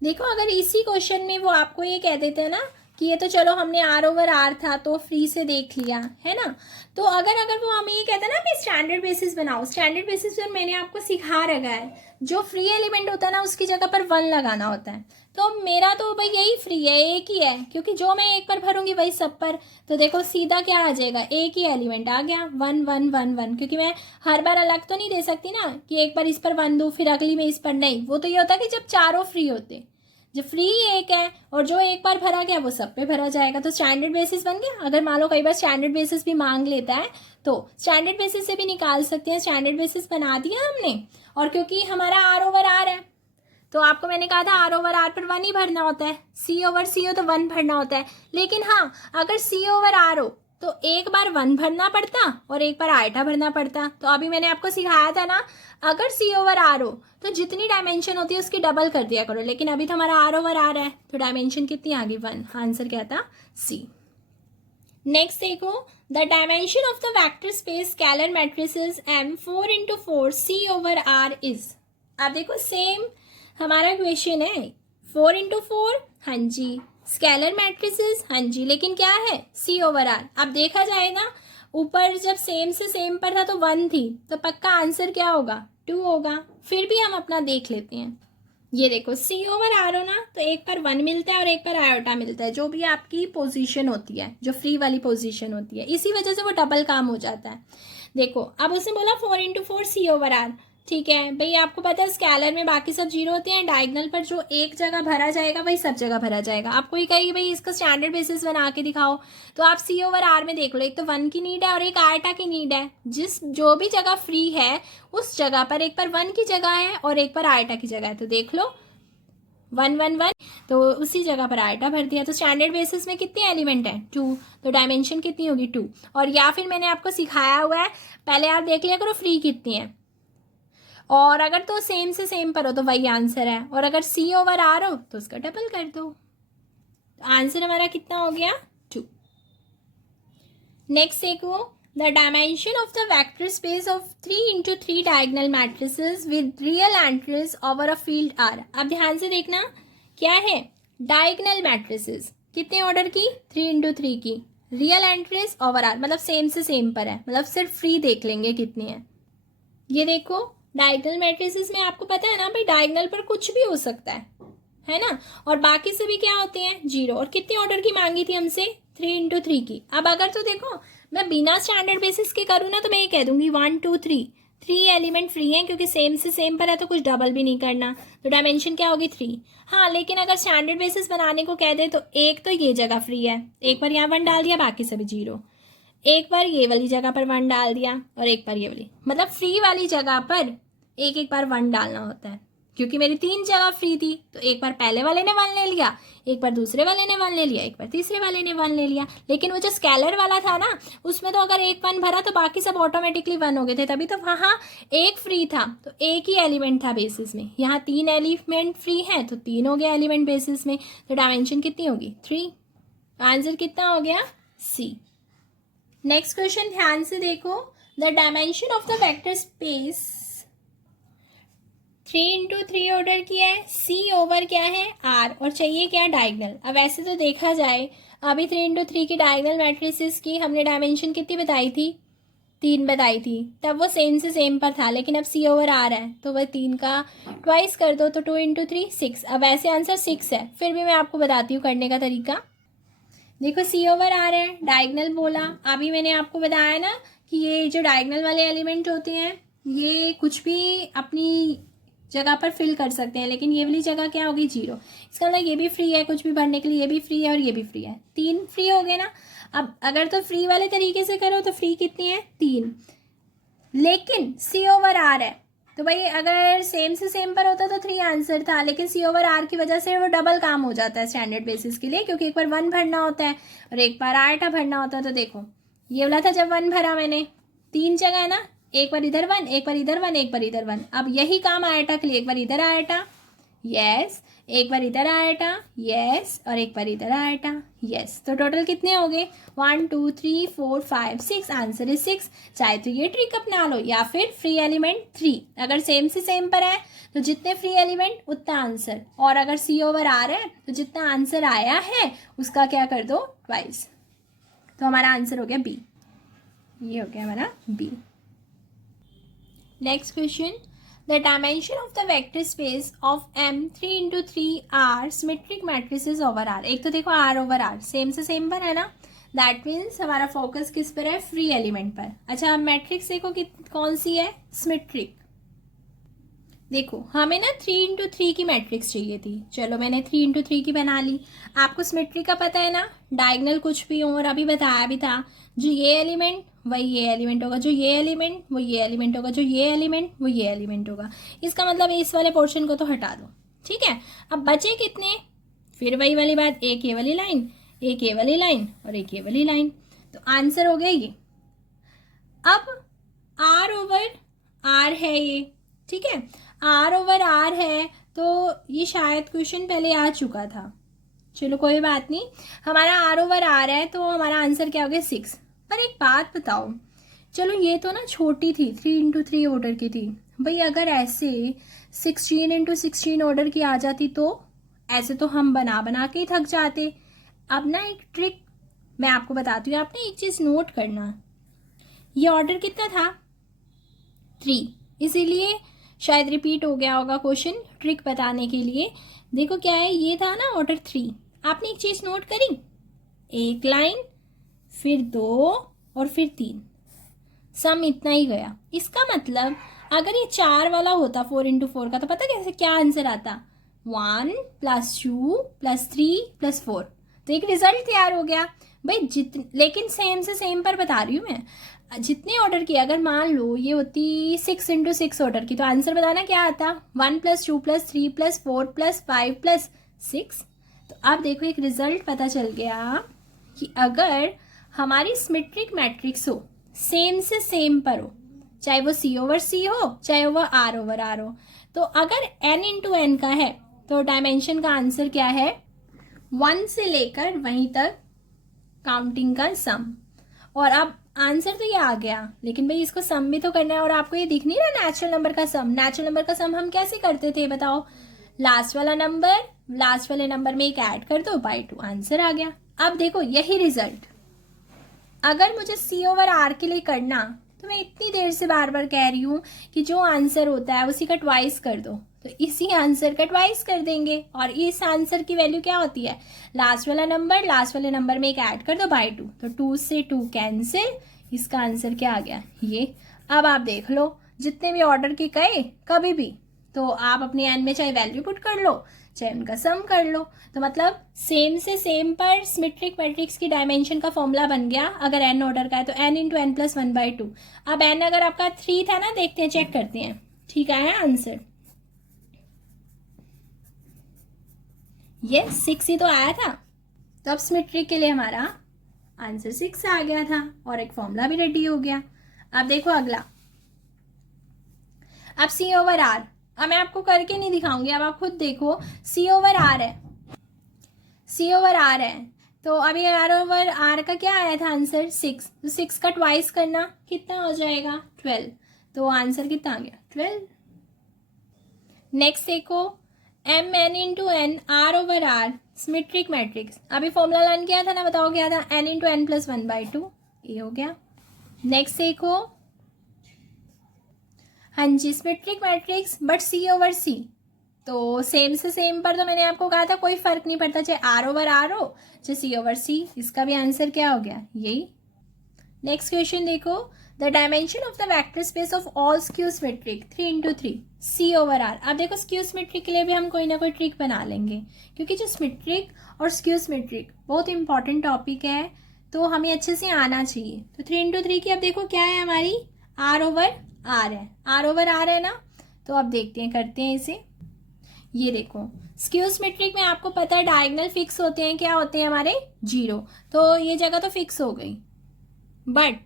देखो अगर इसी क्वेश्चन में वो आपको ये कह देते हैं ना कि ये तो चलो हमने आर ओवर आर था तो फ्री से देख लिया है ना, तो अगर वो हमें ये कहते हैं ना कि स्टैंडर्ड बेसिस बनाओ, स्टैंडर्ड बेसिस पर मैंने आपको सिखा रखा है जो फ्री एलिमेंट होता है ना उसकी जगह पर 1 लगाना होता है। तो मेरा तो भाई यही फ्री है, एक ही है, क्योंकि जो मैं एक पर भरूंगी वही सब पर। तो देखो सीधा क्या आ जाएगा, एक ही एलिमेंट आ गया, 1 1 1 1, क्योंकि मैं हर बार अलग तो नहीं दे सकती ना कि एक बार इस पर 1 दूँ फिर अगली में इस पर, नहीं। वो तो ये होता है कि जब चारों फ्री होते, जो फ्री एक है और जो एक बार भरा गया वो सब पे भरा जाएगा। तो स्टैंडर्ड बेसिस बन गया। अगर मान लो कई बार स्टैंडर्ड बेसिस भी मांग लेता है तो स्टैंडर्ड बेसिस से भी निकाल सकते हैं। स्टैंडर्ड बेसिस बना दिया हमने, और क्योंकि हमारा आर ओवर आर है तो आपको मैंने कहा था आर ओवर आर पर 1 ही भरना होता है, सी ओवर सी हो तो 1 भरना होता है। लेकिन हाँ, अगर सी ओवर आर हो तो एक बार 1 भरना पड़ता और एक बार आयटा भरना पड़ता। तो अभी मैंने आपको सिखाया था ना, अगर सी ओवर आर हो तो जितनी डायमेंशन होती है उसकी डबल कर दिया करो। लेकिन अभी तो हमारा आर ओवर आर है तो डायमेंशन कितनी आ गई, 1। आंसर क्या था, सी। नेक्स्ट देखो, the dimension of the vector space scalar matrices M 4x4 C over R is. अब देखो सेम हमारा क्वेश्चन है, 4x4, हाँ जी, स्केलर मैट्रिसेस, हाँ जी, लेकिन क्या है, सी ओवर आर। अब देखा जाए ना, ऊपर जब सेम से सेम पर था तो 1 थी, तो पक्का आंसर क्या होगा, 2 होगा। फिर भी हम अपना देख लेते हैं। ये देखो सी ओवर आर हो ना तो एक पर 1 मिलता है और एक पर आयोटा मिलता है, जो भी आपकी पोजीशन होती है, जो फ्री वाली पोजीशन होती है, इसी वजह से वो डबल काम हो जाता है। देखो अब उसने बोला 4x4 सी ओवर आर, ठीक है भाई, आपको पता है स्केलर में बाकी सब जीरो होते हैं, डायगोनल पर जो एक जगह भरा जाएगा वही सब जगह भरा जाएगा। आपको ये कहेगी भाई इसका स्टैंडर्ड बेसिस बना के दिखाओ, तो आप सी ओवर आर में देख लो, एक तो 1 की नीड है और एक आयटा की नीड है। जो भी जगह फ्री है उस जगह पर एक पर 1 की जगह है और एक पर आयटा की जगह है, तो देख लो 1 1 1, तो उसी जगह पर आयटा भर दिया। तो स्टैंडर्ड बेसिस में कितने एलिमेंट हैं, 2, तो डायमेंशन कितनी होगी, 2। और या फिर मैंने आपको सिखाया हुआ है, पहले आप देख लिया करो फ्री कितनी है, और अगर तो सेम से सेम पर हो तो वही आंसर है, और अगर सी ओवर आर हो तो उसका डबल कर दो। आंसर हमारा कितना हो गया, 2। नेक्स्ट देखो, the dimension of the vector space of 3x3 diagonal matrices with real entries over a field R. अब ध्यान से देखना क्या है, डायगोनल मैट्रिसेस कितने ऑर्डर की, 3x3 की, रियल एंट्रीज ओवर आर मतलब सेम से सेम पर है, मतलब सिर्फ फ्री देख लेंगे कितनी है। ये देखो डायगोनल मैट्रिसेस में आपको पता है ना भाई, डायगोनल पर कुछ भी हो सकता है ना, और बाकी सभी क्या होते हैं, जीरो। और कितने ऑर्डर की मांगी थी हमसे, 3x3 की। अब अगर तो देखो मैं बिना स्टैंडर्ड बेसिस के करूँ ना तो मैं ये कह दूंगी 1 2 3, 3 एलिमेंट फ्री हैं क्योंकि सेम से सेम पर है तो कुछ डबल भी नहीं करना, तो डायमेंशन क्या होगी, 3। हाँ लेकिन अगर स्टैंडर्ड बेसिस बनाने को कह दे तो एक तो ये जगह फ्री है, एक बार यहाँ 1 डाल दिया बाकी सभी जीरो, एक बार ये वाली जगह पर 1 डाल दिया और एक बार ये वाली, मतलब फ्री वाली जगह पर एक एक बार 1 डालना होता है, क्योंकि मेरी 3 जगह फ्री थी, तो एक बार पहले वाले ने 1 ले लिया, एक बार दूसरे वाले ने 1 ले लिया, एक बार तीसरे वाले ने 1 ले लिया। लेकिन वो जो स्केलर वाला था ना, उसमें तो अगर एक 1 भरा तो बाकी सब ऑटोमेटिकली 1 हो गए थे, तभी तो वहाँ एक फ्री था, तो एक ही एलिमेंट था बेसिस में। यहाँ 3 एलिमेंट फ्री हैं तो 3 हो गया एलिमेंट बेसिस में, तो डायमेंशन कितनी होगी 3। आंसर कितना हो गया सी। नेक्स्ट क्वेश्चन ध्यान से देखो, the dimension of the vector space 3x3 order किया है, सी ओवर क्या है आर, और चाहिए क्या डायगनल। अब ऐसे तो देखा जाए अभी 3x3 की डायगनल मैट्रिसेस की हमने डायमेंशन कितनी बताई थी, 3 बताई थी, तब वो सेम से सेम पर था। लेकिन अब सी ओवर आर है तो वह 3 का ट्वाइस कर दो, तो 2x3 6। अब ऐसे आंसर 6 है, फिर भी मैं आपको बताती हूँ करने का तरीका। देखो सी ओवर आर है, डायगनल बोला, अभी मैंने आपको बताया ना कि ये जो डायगनल वाले एलिमेंट होते हैं ये कुछ भी अपनी जगह पर फिल कर सकते हैं, लेकिन ये वाली जगह क्या होगी 0। इसका मतलब ये भी फ्री है कुछ भी भरने के लिए, ये भी फ्री है और ये भी फ्री है, 3 फ्री हो गए ना। अब अगर तो फ्री वाले तरीके से करो तो फ्री कितनी है 3, लेकिन सी ओवर आर है तो भाई अगर सेम से सेम पर होता तो 3 आंसर था, लेकिन सी ओवर आर की वजह से वो डबल काम हो जाता है स्टैंडर्ड बेसिस के लिए, क्योंकि एक बार 1 भरना होता है और एक बार आयटा भरना होता है। तो देखो ये वाला था जब 1 भरा मैंने, 3 जगह है ना, एक बार इधर 1, एक बार इधर 1, एक बार इधर 1। अब यही काम आयटा के लिए, एक बार इधर आयटा यस, एक बार इधर आयटा यस, और एक बार इधर आयटा यस। तो टोटल कितने हो गए 1 2 3 4 5 6, आंसर इज 6। चाहे तो ये ट्रिक अपना लो या फिर फ्री एलिमेंट 3, अगर सेम से सेम पर है तो जितने फ्री एलिमेंट उतना आंसर, और अगर सी ओवर आ रहा है तो जितना आंसर आया है उसका क्या कर दो ट्वाइस। तो हमारा आंसर हो गया बी, ये हो गया हमारा B. Next question, the dimension of the vector space of M 3x3 R symmetric matrices over R. एक तो देखो आर ओवर आर सेम से सेम पर है ना, दैट मीन्स हमारा फोकस किस पर है फ्री एलिमेंट पर। अच्छा अब मैट्रिक्स देखो कि कौन सी है सिमेट्रिक। देखो हमें ना 3x3 की मैट्रिक्स चाहिए थी, चलो मैंने 3x3 की बना ली। आपको सिमेट्री का पता है ना, डायगनल कुछ भी हो, और अभी बताया भी था जो ये एलिमेंट वही ये एलिमेंट होगा, जो ये एलिमेंट वो ये एलिमेंट होगा, जो ये एलिमेंट वो ये एलिमेंट होगा। इसका मतलब इस वाले पोर्शन को तो हटा दो, ठीक है। अब बचे कितने, फिर वही वाली बात, एक ये वाली लाइन, एक ये वाली लाइन और एक ये वाली लाइन, तो आंसर हो गया ये। अब आर ओवर आर है ये, ठीक है, आर ओवर आर है तो ये शायद क्वेश्चन पहले आ चुका था, चलो कोई बात नहीं। हमारा आर ओवर आर है तो हमारा आंसर क्या हो गया 6। पर एक बात बताओ, चलो ये तो ना छोटी थी 3x3 ऑर्डर की थी भाई, अगर ऐसे 16x16 ऑर्डर की आ जाती तो ऐसे तो हम बना बना के ही थक जाते। अब ना एक ट्रिक मैं आपको बताती हूँ, आपने एक चीज़ नोट करना, ये ऑर्डर कितना था 3, इसीलिए शायद रिपीट हो गया होगा क्वेश्चन ट्रिक बताने के लिए। देखो क्या है, ये था ना ऑर्डर 3, आपने एक चीज़ नोट करी, एक लाइन फिर 2 और फिर 3, सम इतना ही गया। इसका मतलब अगर ये 4 वाला होता 4x4 का तो पता कैसे क्या आंसर आता 1 + 2 + 3 + 4, तो एक रिजल्ट तैयार हो गया भाई। लेकिन सेम से सेम पर बता रही हूँ मैं, जितने ऑर्डर किए, अगर मान लो ये होती 6x6 ऑर्डर की तो आंसर बताना क्या आता 1 + 2 + 3 + 4 + 5 + 6। तो अब देखो एक रिजल्ट पता चल गया कि अगर हमारी सिमेट्रिक मैट्रिक्स हो, सेम से सेम पर हो, चाहे वो C ओवर C हो चाहे वो R ओवर R हो, तो अगर n × n का है तो डायमेंशन का आंसर क्या है 1 से लेकर वहीं तक काउंटिंग का सम। और अब आंसर तो ये आ गया, लेकिन भाई इसको सम भी तो करना है, और आपको ये दिख नहीं रहा नेचुरल नंबर का सम। नेचुरल नंबर का सम हम कैसे करते थे बताओ, लास्ट वाला नंबर लास्ट वाले नंबर में एक ऐड कर दो बाय 2, आंसर आ गया। अब देखो यही रिजल्ट अगर मुझे C ओवर R के लिए करना, तो मैं इतनी देर से बार बार कह रही हूँ कि जो आंसर होता है उसी का ट्वाइस कर दो, तो इसी आंसर का ट्वाइस कर देंगे। और इस आंसर की वैल्यू क्या होती है, लास्ट वाला नंबर लास्ट वाले नंबर में एक ऐड कर दो बाय 2, तो 2 से 2 कैंसिल, इसका आंसर क्या आ गया ये। अब आप देख लो जितने भी ऑर्डर के कहे कभी भी, तो आप अपने एन में चाहे वैल्यू पुट कर लो चाहे उनका सम कर लो, तो मतलब सेम से सेम पर सिमेट्रिक मैट्रिक्स की डायमेंशन का फॉर्मूला बन गया। अगर n ऑर्डर का है तो n × n + 1/2। अब n अगर आपका 3 था ना, देखते हैं चेक करते हैं, ठीक आया आंसर। ये 6 ही तो आया था, तो अब सिमेट्रिक के लिए हमारा आंसर 6 आ गया था और एक फॉर्मूला भी रेडी हो गया। अब देखो अगला, अब C ओवर R, अब मैं आपको करके नहीं दिखाऊंगी, अब आप खुद देखो। C ओवर R है, C ओवर R है, तो अभी R ओवर R का क्या आया था आंसर 6, तो 6 का ट्वाइस करना कितना हो जाएगा 12, तो आंसर कितना आ गया 12। नेक्स्ट देखो M n into n R over R symmetric matrix, अभी फॉर्मूला लर्न किया था ना, बताओ क्या था, एन इंटू एन प्लस 1/2, ये हो गया। नेक्स्ट देखो, हाँ जी symmetric matrix but C over C, तो सेम से सेम पर तो मैंने आपको कहा था कोई फर्क नहीं पड़ता, चाहे आर ओवर आर हो चाहे सी ओवर सी, इसका भी आंसर क्या हो गया यही। नेक्स्ट क्वेश्चन देखो, the dimension of the vector space of all skew symmetric 3 into 3 C over R. अब देखो स्क्यू सिमेट्रिक के लिए भी हम कोई ना कोई ट्रिक बना लेंगे, क्योंकि जो सिमेट्रिक और स्क्यू सिमेट्रिक बहुत इंपॉर्टेंट टॉपिक है, तो हमें अच्छे से आना चाहिए। तो 3 इंटू 3 की अब देखो क्या है हमारी, आर ओवर आर है, आर ओवर आर है ना, तो अब देखते हैं करते हैं इसे। ये देखो स्क्यू सिमेट्रिक में आपको पता है डायगोनल फिक्स होते हैं, क्या होते हैं हमारे 0, तो ये जगह तो फिक्स हो गई, बट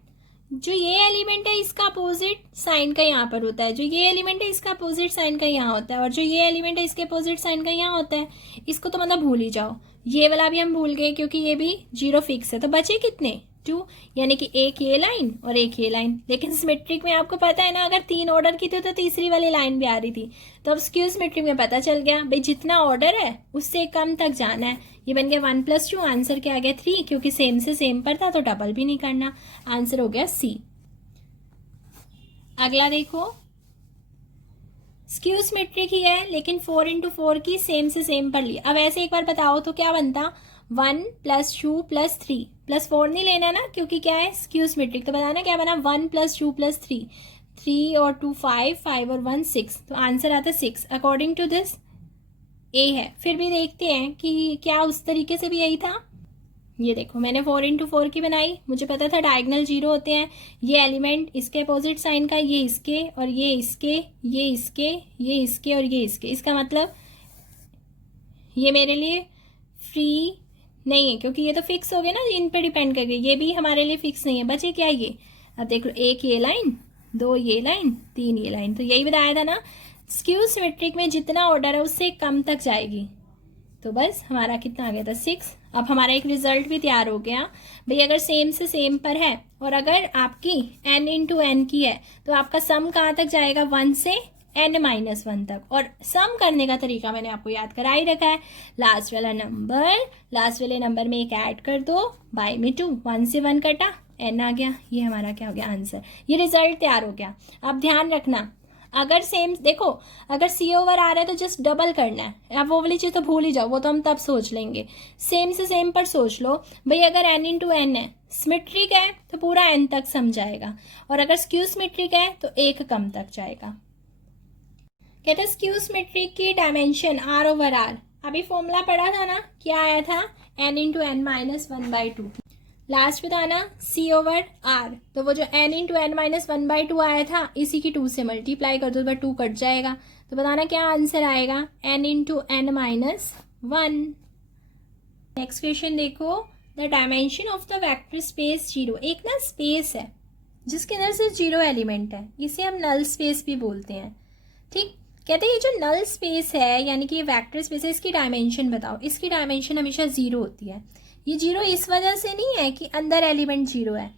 जो ये एलिमेंट है इसका अपोजिट साइन का यहाँ पर होता है, जो ये एलिमेंट है इसका अपोजिट साइन का यहाँ होता है, और जो ये एलिमेंट है इसके अपोजिट साइन का यहाँ होता है, इसको तो मतलब भूल ही जाओ। ये वाला भी हम भूल गए क्योंकि ये भी 0 फिक्स है, तो बचे कितने 2, यानी कि एक ये लाइन और एक ये लाइन। लेकिन सिमेट्रिक में आपको पता है ना, अगर 3 ऑर्डर की थी तो तीसरी वाली लाइन भी आ रही थी, तो अब स्क्यू सिमेट्रिक में पता चल गया भाई जितना ऑर्डर है उससे कम तक जाना है। ये बन गया 1 + 2, आंसर क्या आ गया 3, क्योंकि सेम से सेम पर था तो डबल भी नहीं करना, आंसर हो गया C। अगला देखो स्क्यू सिमेट्रिक ही है लेकिन 4 इंटू 4 की सेम से सेम पर ली। अब ऐसे एक बार बताओ तो क्या बनता, 1 + 2 + 3 +4 नहीं लेना ना, क्योंकि क्या है स्क्यू सिमेट्रिक, तो बताना क्या बना 1 + 2 + 3, 3 और 2 5, 5 और 1 6, तो आंसर आता है 6 अकॉर्डिंग टू दिस ए है। फिर भी देखते हैं कि क्या उस तरीके से भी यही था। ये देखो मैंने 4 इंटू 4 की बनाई, मुझे पता था डायगोनल 0 होते हैं, ये एलिमेंट इसके अपोजिट साइन का, ये इसके और ये इसके, ये इसके, ये इसके और ये इसके, इसका मतलब ये मेरे लिए फ्री नहीं है क्योंकि ये तो फिक्स हो गए ना, इन पे डिपेंड करके, ये भी हमारे लिए फिक्स नहीं है। बचे क्या ये, अब देख लो एक ये लाइन, 2 ये लाइन, 3 ये लाइन, तो यही बताया था ना स्क्यू सिमेट्रिक में जितना ऑर्डर है उससे कम तक जाएगी, तो बस हमारा कितना आ गया था 6। अब हमारा एक रिजल्ट भी तैयार हो गया भाई, अगर सेम से सेम पर है और अगर आपकी n इंटू एन की है तो आपका सम कहाँ तक जाएगा 1 से n-1 तक, और सम करने का तरीका मैंने आपको याद करा ही रखा है, लास्ट वाले नंबर में एक ऐड कर दो, बाय में 2, 1 से 1 कटा n आ गया, ये हमारा क्या हो गया आंसर, ये रिजल्ट तैयार हो गया। अब ध्यान रखना अगर सेम देखो, अगर C ओवर आ रहा है तो जस्ट डबल करना है, अब वो वाली चीज़ तो भूल ही जाओ, वो तो हम तब सोच लेंगे। सेम से सेम पर सोच लो भाई, अगर n इंटू एन है सिमेट्रिक है तो पूरा n तक सम जाएगा, और अगर स्क्यू सिमेट्रिक है तो एक कम तक जाएगा। कहते हैं स्क्यू सिमेट्रिक की डायमेंशन r ओवर r, अभी फॉर्मूला पढ़ा था ना, क्या आया था n into n minus 1/2, last में था ना C ओवर R, तो वो जो n इंटू एन माइनस 1/2 आया था इसी की 2 से मल्टीप्लाई कर दो, तो 2 कट जाएगा, तो बताना क्या आंसर आएगा n into n minus 1। Next question देखो, the dimension of the vector space 0, एक ना स्पेस है जिसके अंदर सिर्फ 0 एलिमेंट है, इसे हम नल स्पेस भी बोलते हैं, ठीक। कहते हैं ये जो नल स्पेस है यानी कि ये वेक्टर स्पेस है, इसकी डायमेंशन बताओ, इसकी डायमेंशन हमेशा 0 होती है। ये 0 इस वजह से नहीं है कि अंदर एलिमेंट 0 है,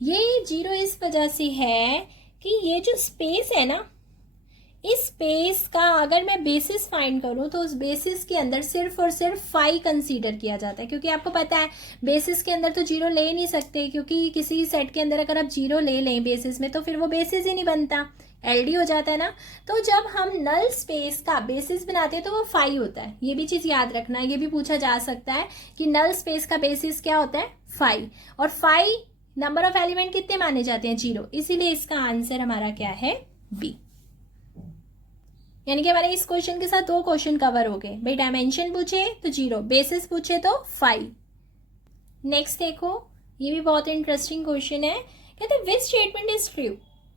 ये 0 इस वजह से है कि ये जो स्पेस है ना, इस स्पेस का अगर मैं बेसिस फाइंड करूं तो उस बेसिस के अंदर सिर्फ और सिर्फ 5 कंसीडर किया जाता है, क्योंकि आपको पता है बेसिस के अंदर तो 0 ले नहीं सकते, क्योंकि किसी सेट के अंदर अगर आप 0 ले लें बेसिस में तो फिर वो बेसिस ही नहीं बनता, LD हो जाता है ना। तो जब हम नल स्पेस का बेसिस बनाते हैं तो वो 5 होता है, ये भी चीज़ याद रखना, ये भी पूछा जा सकता है कि नल स्पेस का बेसिस क्या होता है 5, और 5 नंबर ऑफ एलिमेंट कितने माने जाते हैं 0, इसीलिए इसका आंसर हमारा क्या है B। यानी कि हमारे इस क्वेश्चन के साथ 2 क्वेश्चन कवर हो गए भाई, डायमेंशन पूछे तो 0, बेसिस पूछे तो 5। नेक्स्ट देखो, ये भी बहुत इंटरेस्टिंग क्वेश्चन है, कहते हैं which statement is true,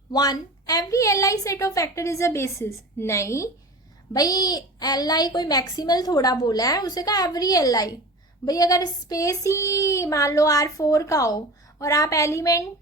1 every Li set of vector is a basis, नहीं, भाई एल आई कोई मैक्सिमल थोड़ा बोला है, उसे कहा एवरी एल आई। भाई अगर स्पेस ही मान लो R4 का हो और आप एलिमेंट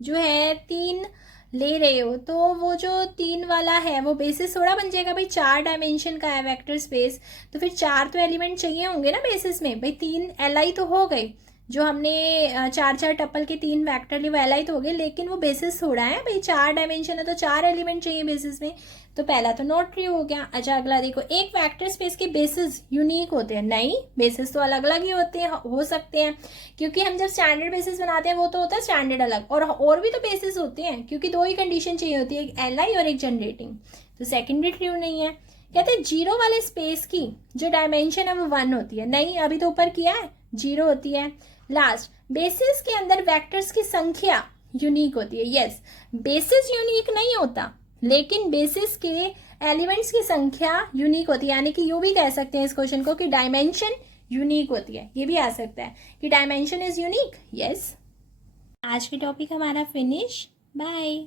जो है 3 ले रहे हो, तो वो जो 3 वाला है वो बेसिस थोड़ा बन जाएगा। भाई 4 डायमेंशन का है वेक्टर स्पेस, तो फिर 4 तो एलिमेंट चाहिए होंगे ना बेसिस में। भाई 3 एल आई तो हो गए, जो हमने 4 टपल के 3 वैक्टर लिए वो एल आई तो हो गए, लेकिन वो बेसिस थोड़ा है भाई, 4 डायमेंशन है तो 4 एलिमेंट चाहिए बेसिस में। तो पहला तो नॉट ट्रू हो गया। अच्छा अगला देखो, एक वेक्टर स्पेस के बेसिस यूनिक होते हैं? नहीं, बेसिस तो अलग अलग ही होते हैं, हो सकते हैं, क्योंकि हम जब स्टैंडर्ड बेसिस बनाते हैं वो तो होता है स्टैंडर्ड अलग, और भी तो बेसिस होते हैं, क्योंकि 2 ही कंडीशन चाहिए होती है, एक एल आई और एक जनरेटिंग। तो सेकेंड भी ट्रू नहीं है। कहते हैं जीरो वाले स्पेस की जो डायमेंशन है वो 1 होती है। नहीं, अभी तो ऊपर किया है, 0 होती है। लास्ट, बेसिस के अंदर वेक्टर्स की संख्या यूनिक होती है। यस, बेसिस यूनिक नहीं होता, लेकिन बेसिस के एलिमेंट्स की संख्या यूनिक होती है। यानी कि यूं भी कह सकते हैं इस क्वेश्चन को कि डायमेंशन यूनिक होती है। ये भी आ सकता है कि डायमेंशन इज यूनिक। यस, आज के टॉपिक हमारा फिनिश। बाय।